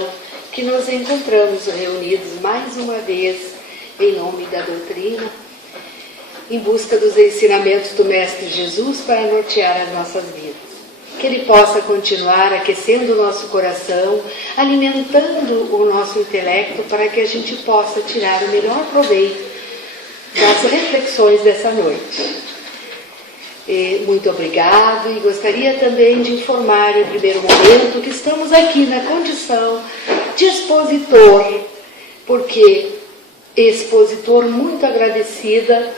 gratidão que nos encontramos reunidos mais uma vez em nome da doutrina, em busca dos ensinamentos do Mestre Jesus para nortear as nossas vidas. Que Ele possa continuar aquecendo o nosso coração, alimentando o nosso intelecto para que a gente possa tirar o melhor proveito das reflexões dessa noite. Muito obrigado, e gostaria também de informar em primeiro momento que estamos aqui na condição de expositor, porque expositor muito agradecida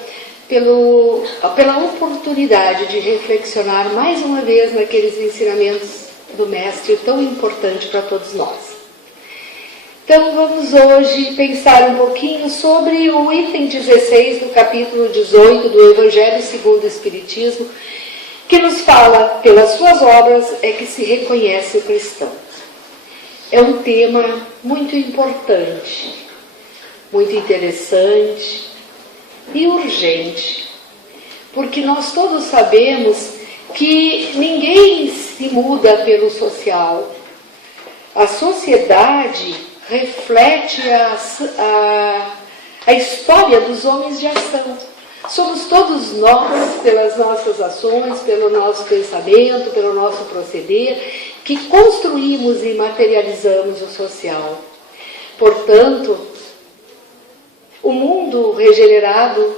pela oportunidade de reflexionar mais uma vez naqueles ensinamentos do Mestre tão importante para todos nós. Então vamos hoje pensar um pouquinho sobre o item 16 do capítulo 18 do Evangelho segundo o Espiritismo, que nos fala, pelas suas obras é que se reconhece o cristão. É um tema muito importante, muito interessante e urgente, porque nós todos sabemos que ninguém se muda pelo social. A sociedade reflete a história dos homens de ação. Somos todos nós, pelas nossas ações, pelo nosso pensamento, pelo nosso proceder, que construímos e materializamos o social. Portanto, o mundo regenerado,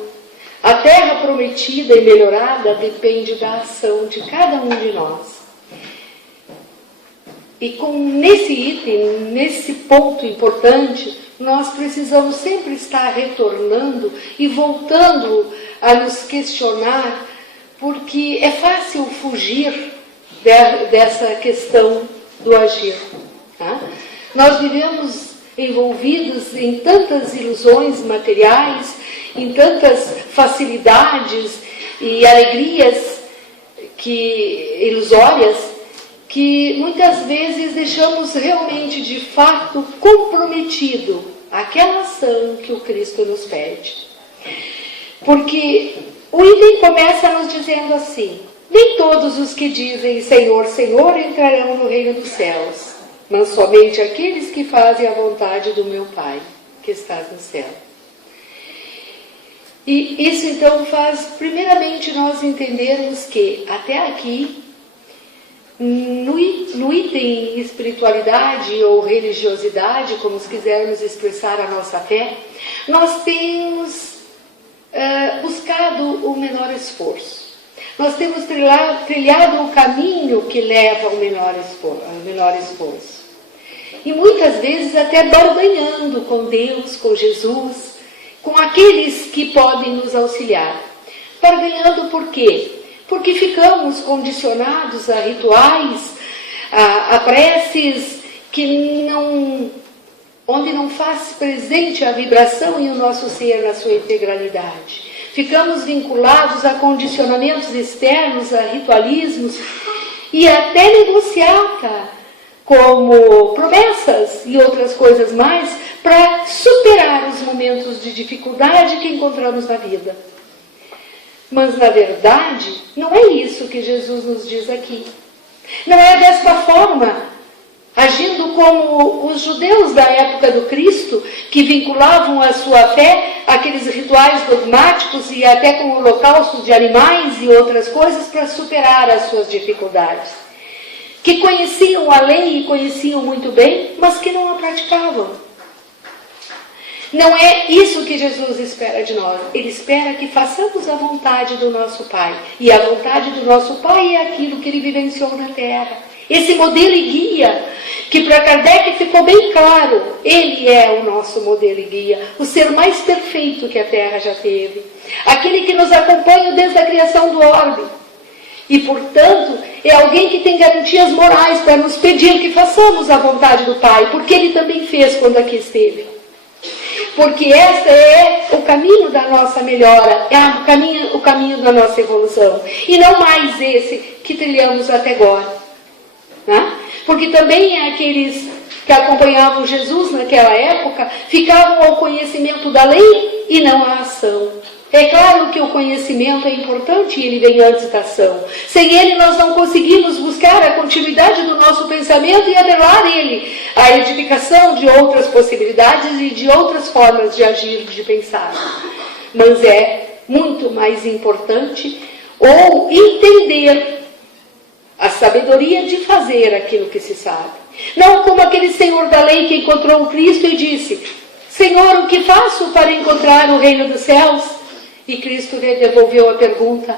a terra prometida e melhorada depende da ação de cada um de nós. E nesse item, nesse ponto importante, nós precisamos sempre estar retornando e voltando a nos questionar, porque é fácil fugir dessa questão do agir. Tá? Nós vivemos envolvidos em tantas ilusões materiais, em tantas facilidades e alegrias ilusórias, que muitas vezes deixamos realmente, de fato, comprometido aquela ação que o Cristo nos pede. Porque o item começa nos dizendo assim: nem todos os que dizem Senhor, Senhor entrarão no reino dos céus, mas somente aqueles que fazem a vontade do meu Pai, que está no céu. E isso então faz, primeiramente, nós entendermos que, até aqui, no item espiritualidade ou religiosidade, como se quisermos expressar a nossa fé, nós temos buscado o menor esforço. Nós temos trilhado o caminho que leva ao menor esforço. E muitas vezes até barganhando com Deus, com Jesus, com aqueles que podem nos auxiliar. Barganhando por quê? Porque ficamos condicionados a rituais, a preces onde não faz presente a vibração e o nosso ser na sua integralidade. Ficamos vinculados a condicionamentos externos, a ritualismos e até negociata, como promessas e outras coisas mais, para superar os momentos de dificuldade que encontramos na vida. Mas, na verdade, não é isso que Jesus nos diz aqui. Não é desta forma, agindo como os judeus da época do Cristo, que vinculavam a sua fé àqueles rituais dogmáticos e até com holocaustos de animais e outras coisas para superar as suas dificuldades. Que conheciam a lei e conheciam muito bem, mas que não a praticavam. Não é isso que Jesus espera de nós. Ele espera que façamos a vontade do nosso Pai. E a vontade do nosso Pai é aquilo que Ele vivenciou na Terra. Esse modelo e guia, que para Kardec ficou bem claro, Ele é o nosso modelo e guia, o ser mais perfeito que a Terra já teve. Aquele que nos acompanha desde a criação do orbe. E, portanto, é alguém que tem garantias morais para nos pedir que façamos a vontade do Pai, porque Ele também fez quando aqui esteve. Porque esse é o caminho da nossa melhora, é o caminho da nossa evolução. E não mais esse que trilhamos até agora. Né? Porque também aqueles que acompanhavam Jesus naquela época ficavam ao conhecimento da lei e não à ação. É claro que o conhecimento é importante e ele vem antes da ação. Sem ele nós não conseguimos buscar a continuidade do nosso pensamento e adelar ele à edificação de outras possibilidades e de outras formas de agir, de pensar. Mas é muito mais importante ou entender a sabedoria de fazer aquilo que se sabe. Não como aquele senhor da lei que encontrou o Cristo e disse: Senhor, o que faço para encontrar o reino dos céus? E Cristo lhe devolveu a pergunta: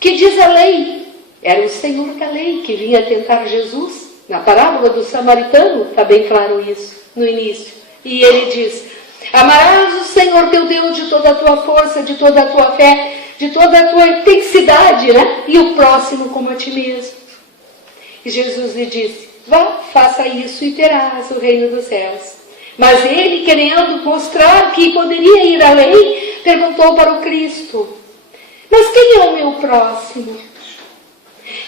que diz a lei? Era o senhor da lei que vinha tentar Jesus. Na parábola do samaritano está bem claro isso, no início. E ele diz: amarás o Senhor teu Deus de toda a tua força, de toda a tua fé, de toda a tua intensidade, né? E o próximo como a ti mesmo. E Jesus lhe disse: vá, faça isso e terás o reino dos céus. Mas ele, querendo mostrar que poderia ir além, perguntou para o Cristo: mas quem é o meu próximo?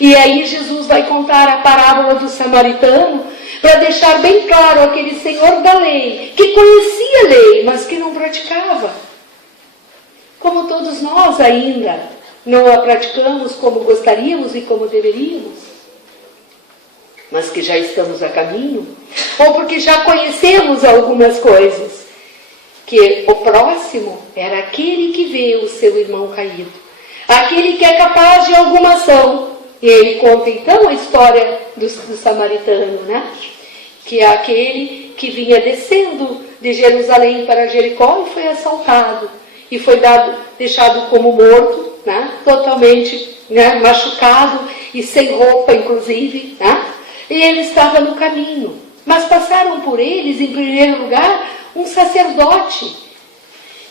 E aí Jesus vai contar a parábola do samaritano para deixar bem claro aquele senhor da lei, que conhecia a lei, mas que não praticava. Como todos nós ainda não a praticamos como gostaríamos e como deveríamos, mas que já estamos a caminho, ou porque já conhecemos algumas coisas, que o próximo era aquele que vê o seu irmão caído, aquele que é capaz de alguma ação. E ele conta então a história do samaritano, né? Que é aquele que vinha descendo de Jerusalém para Jericó e foi assaltado, e foi deixado como morto, né? Totalmente, né? Machucado e sem roupa, inclusive, né? E ele estava no caminho. Mas passaram por eles, em primeiro lugar, um sacerdote,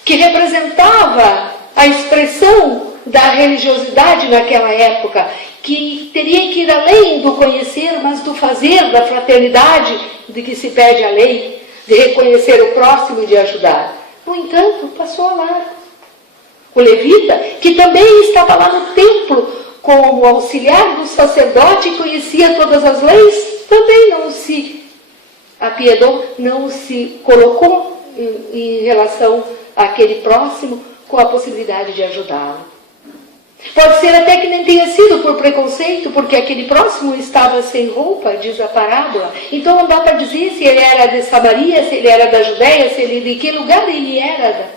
que representava a expressão da religiosidade naquela época, que teria que ir além do conhecer, mas do fazer, da fraternidade de que se pede a lei, de reconhecer o próximo e de ajudar. No entanto, passou a largo. O levita, que também estava lá no templo, como auxiliar do sacerdote e conhecia todas as leis, também não se apiedou, não se colocou em relação àquele próximo com a possibilidade de ajudá-lo. Pode ser até que nem tenha sido por preconceito, porque aquele próximo estava sem roupa, diz a parábola. Então não dá para dizer se ele era de Samaria, se ele era da Judéia, se ele, de que lugar ele era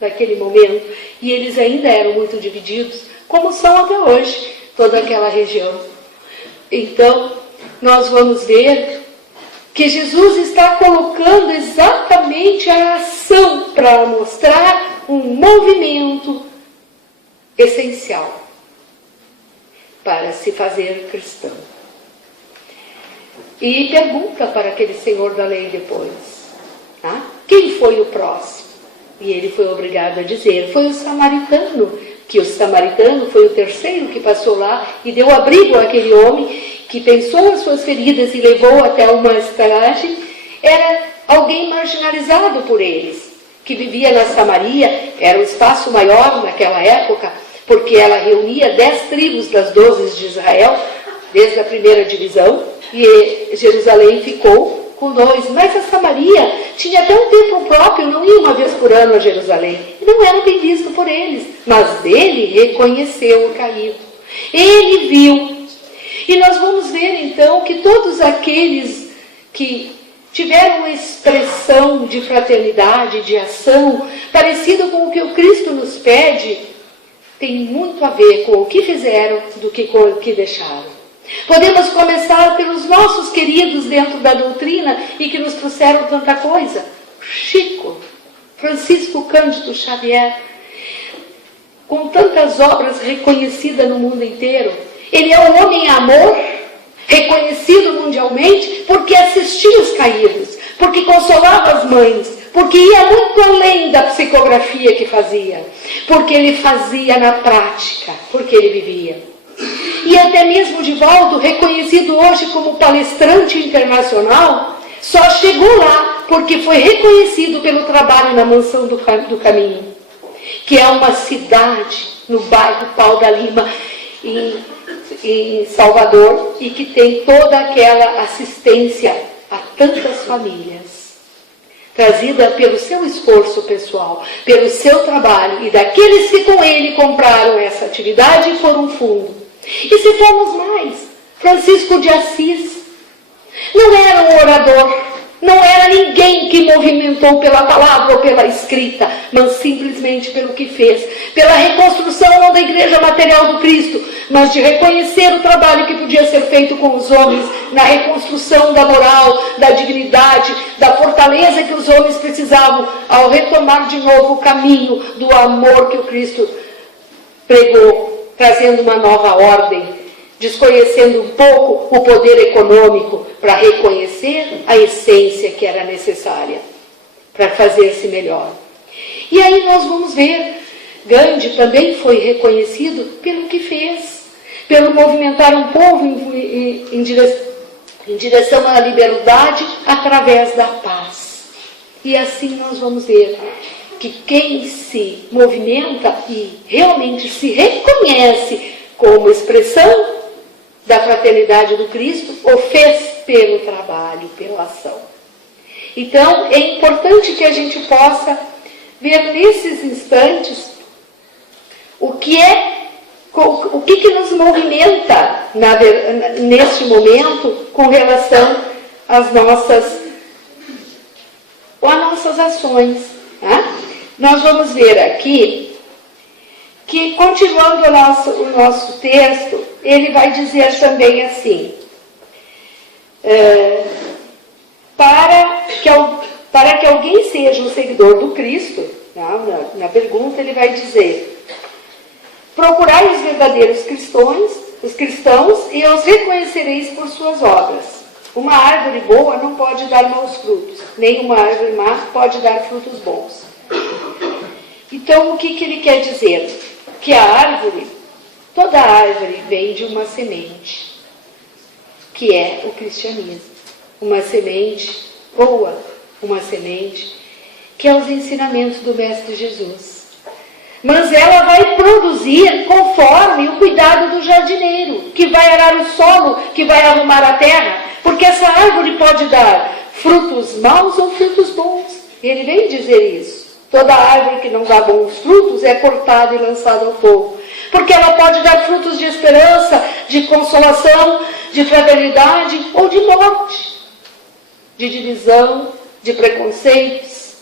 naquele momento. E eles ainda eram muito divididos, como são até hoje, toda aquela região. Então, nós vamos ver que Jesus está colocando exatamente a ação para mostrar um movimento essencial para se fazer cristão. E pergunta para aquele senhor da lei depois, tá? Quem foi o próximo? E ele foi obrigado a dizer: foi o samaritano, que o samaritano foi o terceiro que passou lá e deu abrigo àquele homem que pensou as suas feridas e levou até uma estalagem. Era alguém marginalizado por eles, que vivia na Samaria, era um espaço maior naquela época, porque ela reunia 10 tribos das 12 de Israel, desde a primeira divisão, e Jerusalém ficou com 2. Mas a Samaria tinha até um templo próprio, não ia uma vez por ano a Jerusalém, e não era bem visto por eles, mas ele reconheceu o caído, ele viu. E nós vamos ver então que todos aqueles que tiveram uma expressão de fraternidade, de ação, parecido com o que o Cristo nos pede, tem muito a ver com o que fizeram do que com o que deixaram. Podemos começar pelos nossos queridos dentro da doutrina e que nos trouxeram tanta coisa. Chico, Francisco Cândido Xavier, com tantas obras reconhecidas no mundo inteiro. Ele é um homem amor, reconhecido mundialmente, porque assistia os caídos, porque consolava as mães, porque ia muito além da psicografia que fazia, porque ele fazia na prática, porque ele vivia. E até mesmo Divaldo, reconhecido hoje como palestrante internacional, só chegou lá porque foi reconhecido pelo trabalho na Mansão do Caminho, que é uma cidade no bairro Pau da Lima, em Salvador, e que tem toda aquela assistência a tantas famílias. trazida pelo seu esforço pessoal, pelo seu trabalho e daqueles que com ele compraram essa atividade e foram fundo. E se formos mais, Francisco de Assis não era um orador, não era ninguém que movimentou pela palavra ou pela escrita, mas simplesmente pelo que fez, pela reconstrução não da igreja material do Cristo, mas de reconhecer o trabalho que podia ser feito com os homens na reconstrução da moral, da dignidade, da fortaleza que os homens precisavam ao retomar de novo o caminho do amor que o Cristo pregou, trazendo uma nova ordem, desconhecendo um pouco o poder econômico para reconhecer a essência que era necessária para fazer-se melhor. E aí nós vamos ver, Gandhi também foi reconhecido pelo que fez, pelo movimentar um povo em direção à liberdade através da paz. E assim nós vamos ver que quem se movimenta e realmente se reconhece como expressão da fraternidade do Cristo, o fez pelo trabalho, pela ação. Então, é importante que a gente possa ver nesses instantes o que nos movimenta neste momento com relação às nossas ações. Tá? Nós vamos ver aqui que, continuando o nosso texto, ele vai dizer também assim, para que alguém seja um seguidor do Cristo, na pergunta ele vai dizer, procurai os verdadeiros os cristãos, e os reconhecereis por suas obras. Uma árvore boa não pode dar maus frutos, nem uma árvore má pode dar frutos bons. Então, o que ele quer dizer? Que a árvore, toda árvore vem de uma semente, que é o cristianismo. Uma semente boa, uma semente que é os ensinamentos do Mestre Jesus. Mas ela vai produzir conforme o cuidado do jardineiro, que vai arar o solo, que vai arrumar a terra, porque essa árvore pode dar frutos maus ou frutos bons. Ele vem dizer isso. Toda árvore que não dá bons frutos é cortada e lançada ao fogo. Porque ela pode dar frutos de esperança, de consolação, de fraternidade ou de morte, de divisão, de preconceitos.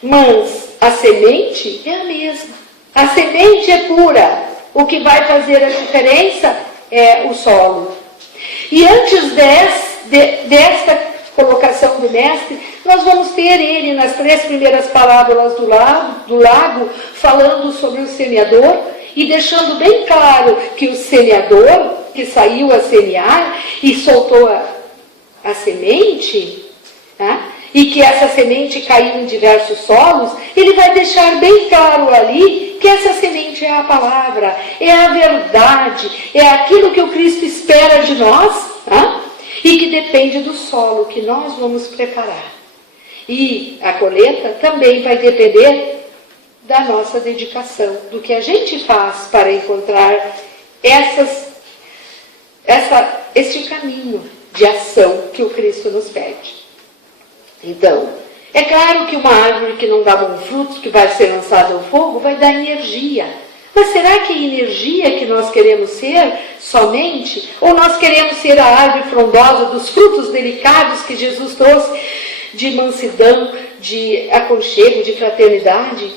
Mas a semente é a mesma. A semente é pura. O que vai fazer a diferença é o solo. E antes desta colocação do Mestre, nós vamos ter ele nas 3 primeiras parábolas do lago, falando sobre o semeador e deixando bem claro que o semeador, que saiu a semear e soltou a semente, tá? E que essa semente caiu em diversos solos, ele vai deixar bem claro ali que essa semente é a palavra, é a verdade, é aquilo que o Cristo espera de nós, tá? E que depende do solo que nós vamos preparar. E a colheita também vai depender da nossa dedicação, do que a gente faz para encontrar este caminho de ação que o Cristo nos pede. Então, é claro que uma árvore que não dá bons frutos, que vai ser lançada ao fogo, vai dar energia. Mas será que é energia que nós queremos ser somente? Ou nós queremos ser a árvore frondosa dos frutos delicados que Jesus trouxe, de mansidão, de aconchego, de fraternidade?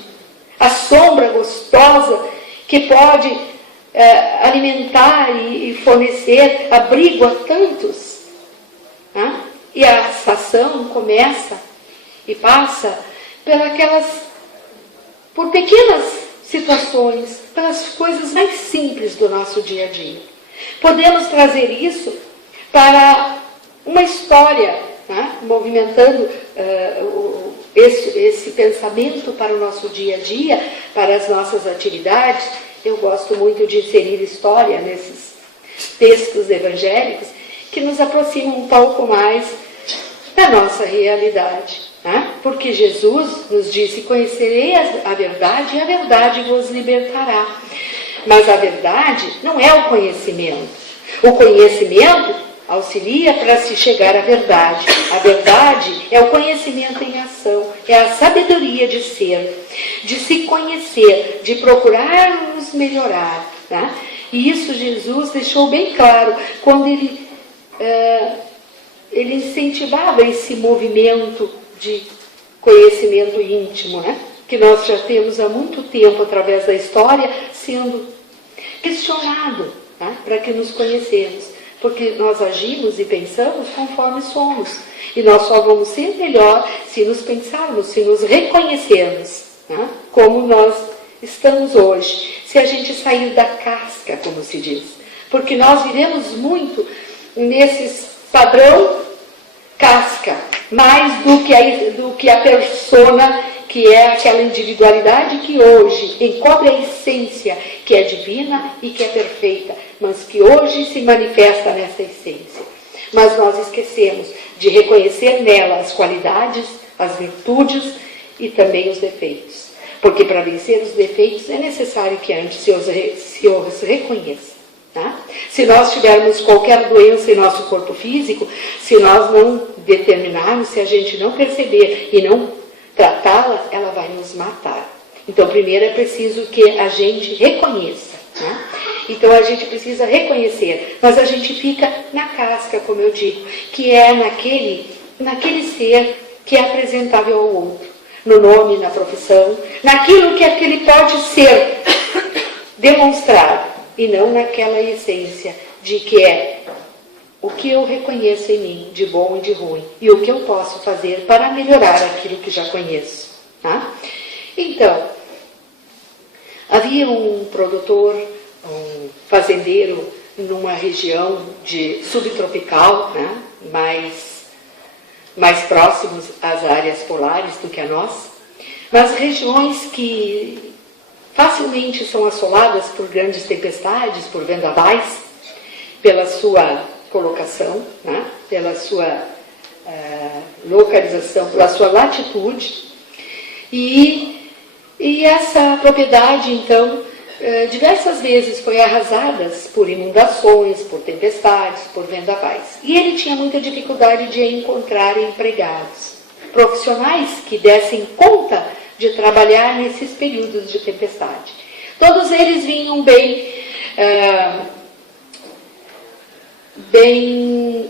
A sombra gostosa que pode alimentar e fornecer abrigo a tantos. Tá? E a estação começa e passa por pequenas situações, pelas coisas mais simples do nosso dia a dia. Podemos trazer isso para uma história, né? Movimentando esse pensamento para o nosso dia a dia, para as nossas atividades. Eu gosto muito de inserir história nesses textos evangélicos que nos aproximam um pouco mais da nossa realidade. Porque Jesus nos disse, conhecerei a verdade e a verdade vos libertará. Mas a verdade não é o conhecimento. O conhecimento auxilia para se chegar à verdade. A verdade é o conhecimento em ação, é a sabedoria de ser, de se conhecer, de procurar nos melhorar. Né? E isso Jesus deixou bem claro quando ele incentivava esse movimento de conhecimento íntimo, né? Que nós já temos há muito tempo, através da história, sendo questionado, né? Para que nos conhecemos. Porque nós agimos e pensamos conforme somos. E nós só vamos ser melhor se nos pensarmos, se nos reconhecermos, né? Como nós estamos hoje. Se a gente sair da casca, como se diz. Porque nós vivemos muito nesse padrão casca, mais do que a persona, que é aquela individualidade que hoje encobre a essência, que é divina e que é perfeita, mas que hoje se manifesta nessa essência. Mas nós esquecemos de reconhecer nela as qualidades, as virtudes e também os defeitos. Porque para vencer os defeitos é necessário que antes se os reconheça. Tá? Se nós tivermos qualquer doença em nosso corpo físico, se nós não determinarmos, se a gente não perceber e não tratá-la, ela vai nos matar. Então, primeiro é preciso que a gente reconheça. Né? Então, a gente precisa reconhecer, mas a gente fica na casca, como eu digo, que é naquele ser que é apresentável ao outro, no nome, na profissão, naquilo que aquele pode ser demonstrado. E não naquela essência de que é o que eu reconheço em mim, de bom e de ruim, e o que eu posso fazer para melhorar aquilo que já conheço. Tá? Então, havia um produtor, um fazendeiro, numa região subtropical, né? mais próximos às áreas polares do que a nossa, mas regiões que facilmente são assoladas por grandes tempestades, por vendavais, pela sua colocação, né? Pela sua localização, pela sua latitude. E essa propriedade, então, diversas vezes foi arrasada por inundações, por tempestades, por vendavais. E ele tinha muita dificuldade de encontrar empregados, profissionais que dessem conta de trabalhar nesses períodos de tempestade. Todos eles vinham bem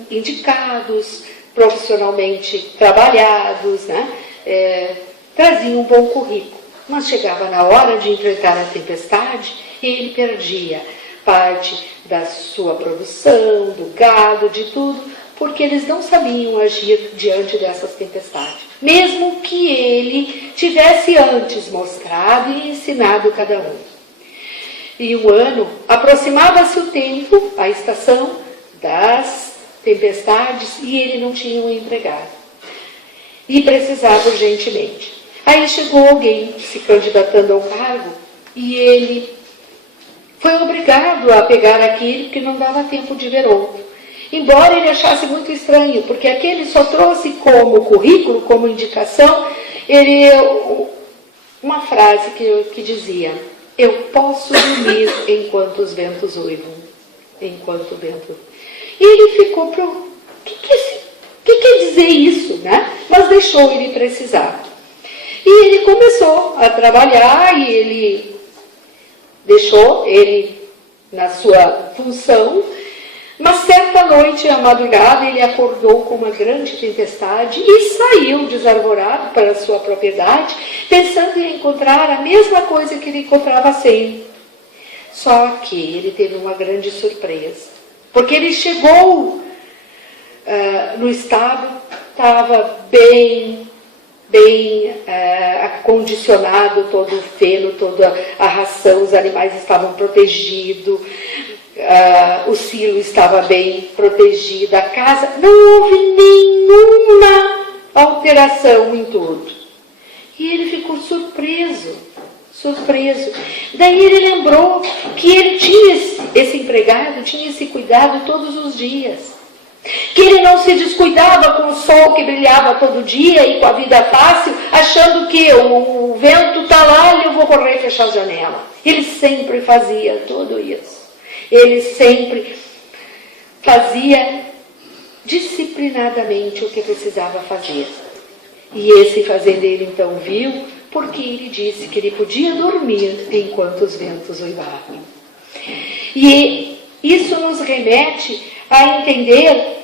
indicados, profissionalmente trabalhados, né? Traziam um bom currículo. Mas chegava na hora de enfrentar a tempestade e ele perdia parte da sua produção, do gado, de tudo, porque eles não sabiam agir diante dessas tempestades. Mesmo que ele tivesse antes mostrado e ensinado cada um. E um ano, aproximava-se o tempo, a estação das tempestades, e ele não tinha um empregado. E precisava urgentemente. Aí chegou alguém se candidatando ao cargo, e ele foi obrigado a pegar aquele porque não dava tempo de ver outro. Embora ele achasse muito estranho, porque aquele só trouxe como currículo, como indicação, uma frase que dizia: eu posso dormir enquanto os ventos uivam. Enquanto o vento... E ele ficou o que quer dizer isso, né? Mas deixou ele precisar. E ele começou a trabalhar e ele deixou ele na sua função. Mas certa noite, à madrugada, ele acordou com uma grande tempestade e saiu desarvorado para a sua propriedade, pensando em encontrar a mesma coisa que ele encontrava sempre. Só que ele teve uma grande surpresa, porque ele chegou no estado, estava bem acondicionado, todo o feno, toda a ração, os animais estavam protegidos, o silo estava bem protegido, a casa, não houve nenhuma alteração em tudo. E ele ficou surpreso. Daí ele lembrou que ele tinha esse empregado, tinha esse cuidado todos os dias. Que ele não se descuidava com o sol que brilhava todo dia e com a vida fácil, achando que o vento está lá e eu vou correr e fechar a janela. Ele sempre fazia tudo isso. Ele sempre fazia disciplinadamente o que precisava fazer. E esse fazendeiro então viu, porque ele disse que ele podia dormir enquanto os ventos uivavam. E isso nos remete a entender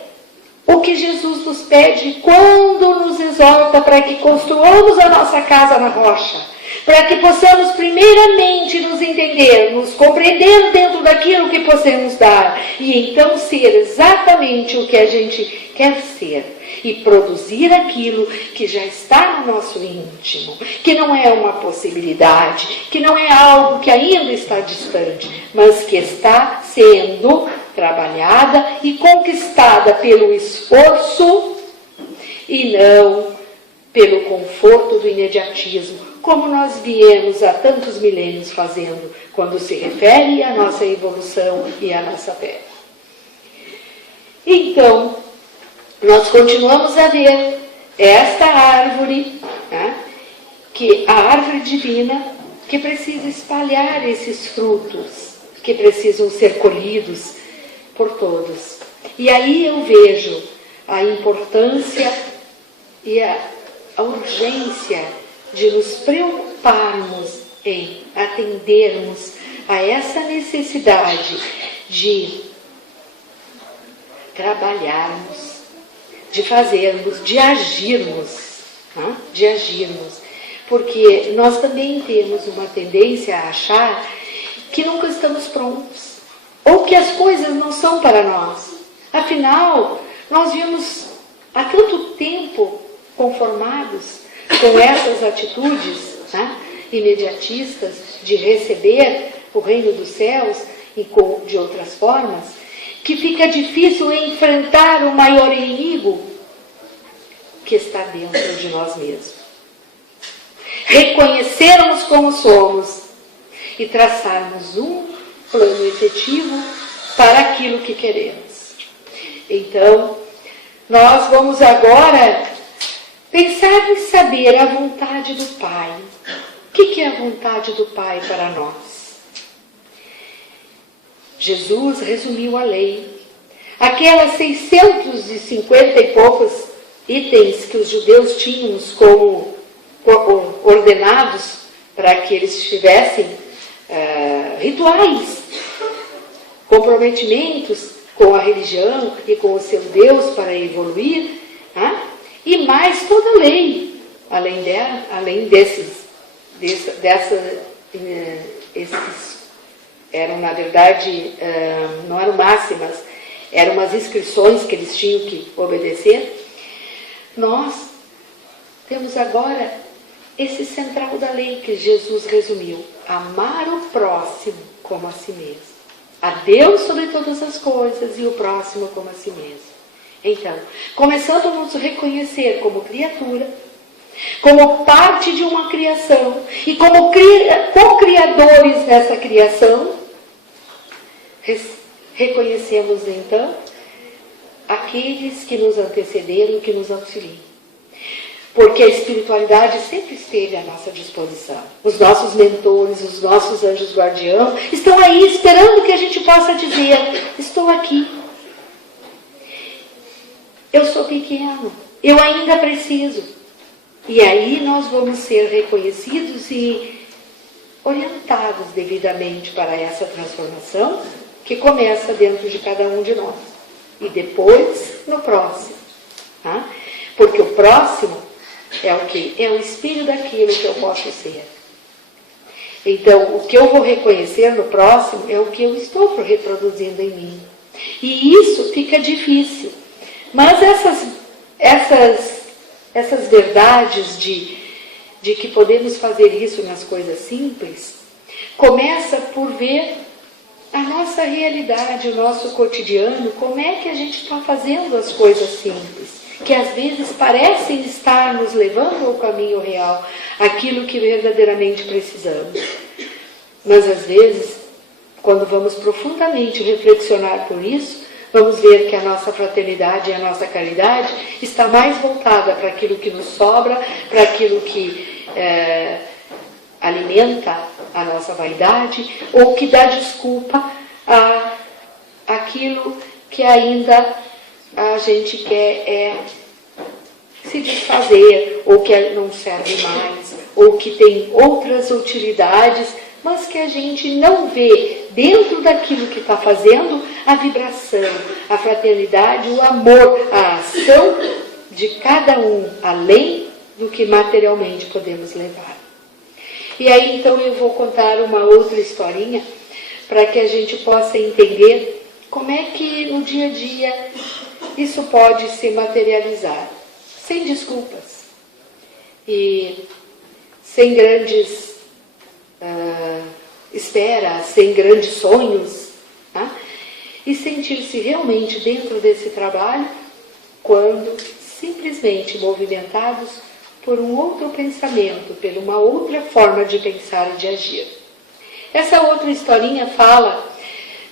o que Jesus nos pede quando nos exorta para que construamos a nossa casa na rocha, para que possamos primeiramente nos entender, nos compreender dentro daquilo que possamos dar, e então ser exatamente o que a gente quer ser, e produzir aquilo que já está no nosso íntimo, que não é uma possibilidade, que não é algo que ainda está distante, mas que está sendo trabalhada e conquistada pelo esforço e não pelo conforto do imediatismo, como nós viemos há tantos milênios fazendo, quando se refere à nossa evolução e à nossa fé. Então, nós continuamos a ver esta árvore, né, que a árvore divina, que precisa espalhar esses frutos, que precisam ser colhidos por todos. E aí eu vejo a importância e a urgência de nos preocuparmos em atendermos a essa necessidade de trabalharmos, de fazermos, de agirmos, né? De agirmos. Porque nós também temos uma tendência a achar que nunca estamos prontos, ou que as coisas não são para nós. Afinal, nós vimos há tanto tempo conformados com essas atitudes, né, imediatistas de receber o reino dos céus e de outras formas, que fica difícil enfrentar o maior inimigo que está dentro de nós mesmos. Reconhecermos como somos e traçarmos um plano efetivo para aquilo que queremos. Então, nós vamos agora pensar em saber a vontade do Pai. O que é a vontade do Pai para nós? Jesus resumiu a lei. Aquelas 650 e poucos itens que os judeus tinham como ordenados para que eles tivessem rituais, comprometimentos com a religião e com o seu Deus para evoluir, e mais toda a lei, além desses eram, na verdade, não eram máximas, eram umas inscrições que eles tinham que obedecer. Nós temos agora esse central da lei que Jesus resumiu: amar o próximo como a si mesmo. A Deus sobre todas as coisas e o próximo como a si mesmo. Então, começando a nos reconhecer como criatura, como parte de uma criação e como co-criadores dessa criação, reconhecemos então aqueles que nos antecederam e que nos auxiliam. Porque a espiritualidade sempre esteve à nossa disposição. Os nossos mentores, os nossos anjos guardiãos estão aí esperando que a gente possa dizer: estou aqui. Eu sou pequeno, eu ainda preciso. E aí nós vamos ser reconhecidos e orientados devidamente para essa transformação que começa dentro de cada um de nós. E depois no próximo. Tá? Porque o próximo é o quê? É o espelho daquilo que eu posso ser. Então, o que eu vou reconhecer no próximo é o que eu estou reproduzindo em mim. E isso fica difícil. Mas essas verdades de que podemos fazer isso nas coisas simples, começa por ver a nossa realidade, o nosso cotidiano, como é que a gente está fazendo as coisas simples, que às vezes parecem estar nos levando ao caminho real, aquilo que verdadeiramente precisamos. Mas às vezes, quando vamos profundamente reflexionar por isso, vamos ver que a nossa fraternidade e a nossa caridade está mais voltada para aquilo que nos sobra, para aquilo que alimenta a nossa vaidade, ou que dá desculpa a aquilo que ainda a gente quer se desfazer, ou que não serve mais, ou que tem outras utilidades, mas que a gente não vê dentro daquilo que está fazendo a vibração, a fraternidade, o amor, a ação de cada um, além do que materialmente podemos levar. E aí então eu vou contar uma outra historinha para que a gente possa entender como é que no dia a dia isso pode se materializar, sem desculpas e sem grandes esperas, sem grandes sonhos, tá? E sentir-se realmente dentro desse trabalho quando simplesmente movimentados por um outro pensamento, por uma outra forma de pensar e de agir. Essa outra historinha fala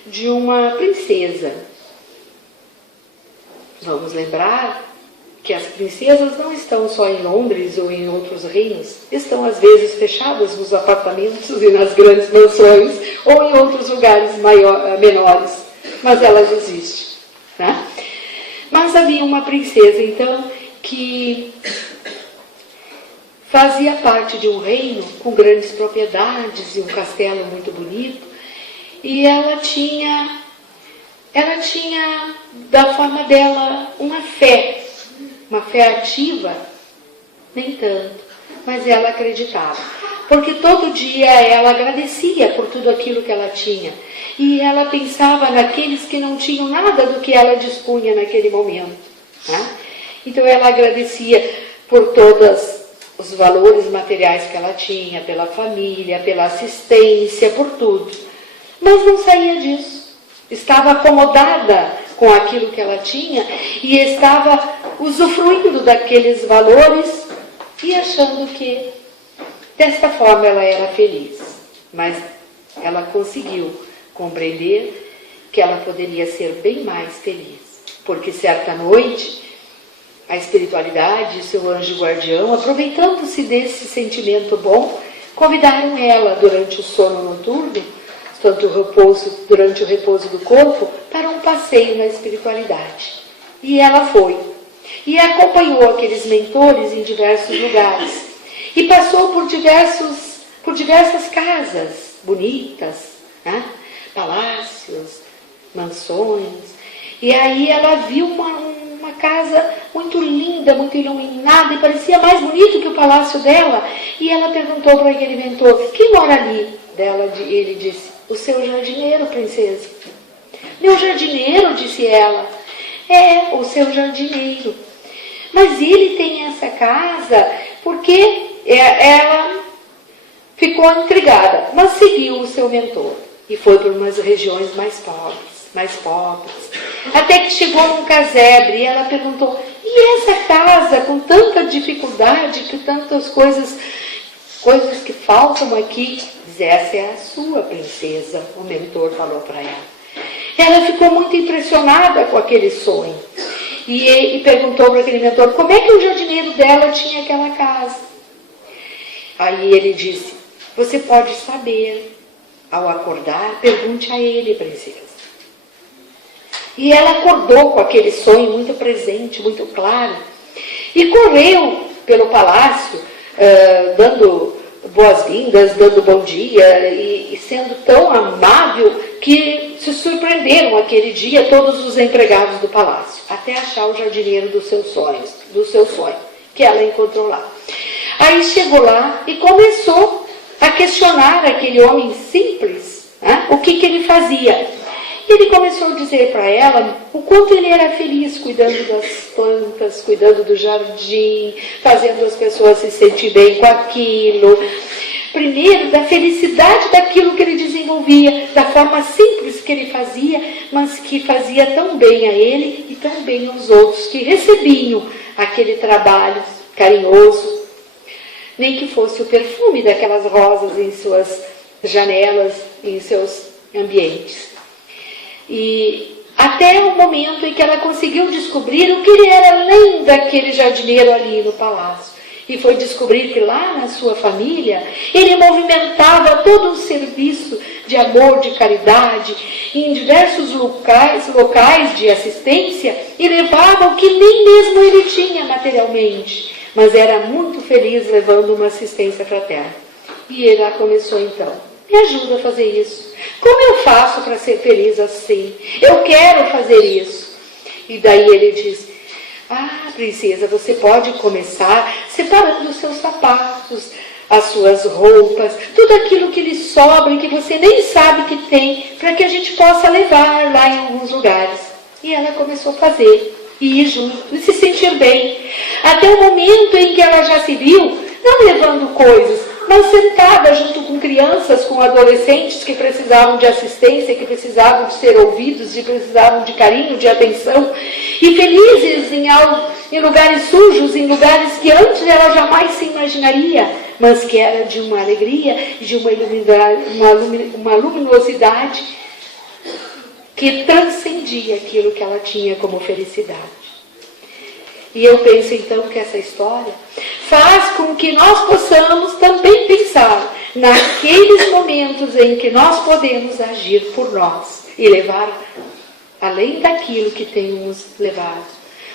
de uma princesa. Vamos lembrar que as princesas não estão só em Londres ou em outros reinos, estão às vezes fechadas nos apartamentos e nas grandes mansões ou em outros lugares menores, mas elas existem, né? Mas havia uma princesa então que fazia parte de um reino com grandes propriedades e um castelo muito bonito, e ela tinha da forma dela uma fé ativa, nem tanto, mas ela acreditava, porque todo dia ela agradecia por tudo aquilo que ela tinha, e ela pensava naqueles que não tinham nada do que ela dispunha naquele momento, né? Então ela agradecia por todos os valores materiais que ela tinha, pela família, pela assistência, por tudo, mas não saía disso. Estava acomodada com aquilo que ela tinha e estava usufruindo daqueles valores e achando que desta forma ela era feliz. Mas ela conseguiu compreender que ela poderia ser bem mais feliz, porque certa noite a espiritualidade e seu anjo guardião, aproveitando-se desse sentimento bom, convidaram ela durante o sono noturno, durante o repouso do corpo, para um passeio na espiritualidade. E ela foi. E acompanhou aqueles mentores em diversos lugares. E passou por diversas casas bonitas, né? Palácios, mansões. E aí ela viu uma casa muito linda, muito iluminada, e parecia mais bonito que o palácio dela. E ela perguntou para aquele mentor: quem mora ali? Ele disse: o seu jardineiro, princesa. Meu jardineiro, disse ela. É, o seu jardineiro. Mas ele tem essa casa porque ela ficou intrigada, mas seguiu o seu mentor e foi por umas regiões mais pobres, até que chegou num casebre e ela perguntou: e essa casa com tanta dificuldade, que tantas coisas que faltam aqui? Diz: essa é a sua, princesa, o mentor falou para ela. Ela ficou muito impressionada com aquele sonho e perguntou para aquele mentor como é que o jardineiro dela tinha aquela casa. Aí ele disse: você pode saber. Ao acordar, pergunte a ele, princesa. E ela acordou com aquele sonho muito presente, muito claro, e correu pelo palácio, dando boas-vindas, dando bom dia, e sendo tão amável que se surpreenderam aquele dia todos os empregados do palácio, até achar o jardineiro do seu sonho, que ela encontrou lá. Aí chegou lá e começou a questionar aquele homem simples, né, o que ele fazia. E ele começou a dizer para ela o quanto ele era feliz cuidando das plantas, cuidando do jardim, fazendo as pessoas se sentir bem com aquilo. Primeiro, da felicidade daquilo que ele desenvolvia, da forma simples que ele fazia, mas que fazia tão bem a ele e tão bem aos outros, que recebiam aquele trabalho carinhoso, nem que fosse o perfume daquelas rosas em suas janelas, em seus ambientes. E até o momento em que ela conseguiu descobrir o que ele era além daquele jardineiro ali no palácio. E foi descobrir que lá na sua família, ele movimentava todo um serviço de amor, de caridade, em diversos locais de assistência, e levava o que nem mesmo ele tinha materialmente, mas era muito feliz levando uma assistência fraterna. E ela começou então: me ajuda a fazer isso. Como eu faço para ser feliz assim? Eu quero fazer isso. E daí ele diz: ah, princesa, você pode começar separando os seus sapatos, as suas roupas, tudo aquilo que lhe sobra e que você nem sabe que tem, para que a gente possa levar lá em alguns lugares. E ela começou a fazer, e ir junto, e se sentir bem. Até o momento em que ela já se viu, não levando coisas, mas sentada junto com crianças, com adolescentes que precisavam de assistência, que precisavam de ser ouvidos, que precisavam de carinho, de atenção, e felizes em lugares sujos, em lugares que antes ela jamais se imaginaria, mas que era de uma alegria e de uma luminosidade que transcendia aquilo que ela tinha como felicidade. E eu penso então que essa história faz com que nós possamos também pensar naqueles momentos em que nós podemos agir por nós e levar além daquilo que temos levado,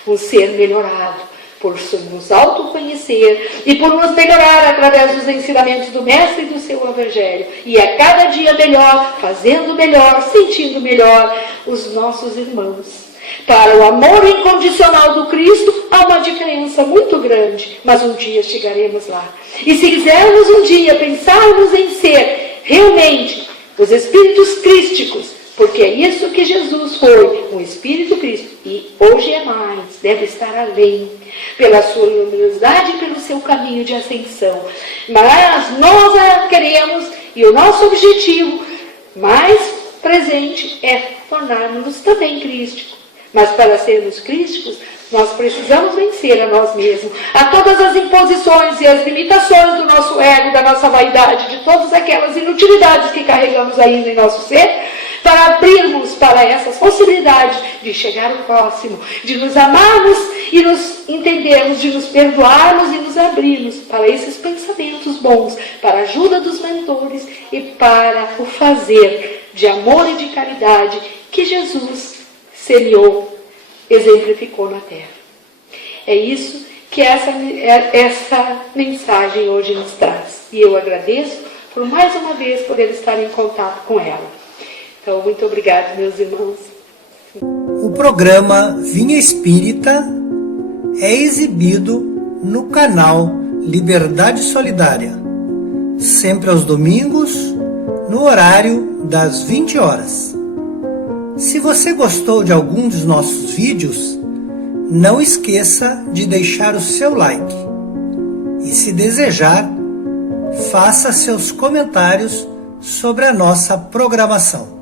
um ser melhorado, por nos autoconhecer e por nos melhorar através dos ensinamentos do Mestre e do seu Evangelho. E a cada dia melhor, fazendo melhor, sentindo melhor os nossos irmãos. Para o amor incondicional do Cristo, há uma diferença muito grande, mas um dia chegaremos lá. E se quisermos um dia pensarmos em ser realmente os espíritos crísticos, porque é isso que Jesus foi, um espírito crístico, e hoje é mais, deve estar além, pela sua luminosidade e pelo seu caminho de ascensão. Mas nós a queremos, e o nosso objetivo mais presente é tornarmos-nos também crísticos. Mas para sermos crísticos, nós precisamos vencer a nós mesmos, a todas as imposições e as limitações do nosso ego, da nossa vaidade, de todas aquelas inutilidades que carregamos ainda em nosso ser, para abrirmos para essas possibilidades de chegar ao próximo, de nos amarmos e nos entendermos, de nos perdoarmos e nos abrirmos para esses pensamentos bons, para a ajuda dos mentores e para o fazer de amor e de caridade que Jesus semeou, exemplificou na Terra. É isso que essa mensagem hoje nos traz. E eu agradeço por mais uma vez poder estar em contato com ela. Então, muito obrigada, meus irmãos. O programa Vinha Espírita é exibido no canal Liberdade Solidária, sempre aos domingos, no horário das 20 horas. Se você gostou de algum dos nossos vídeos, não esqueça de deixar o seu like. E se desejar, faça seus comentários sobre a nossa programação.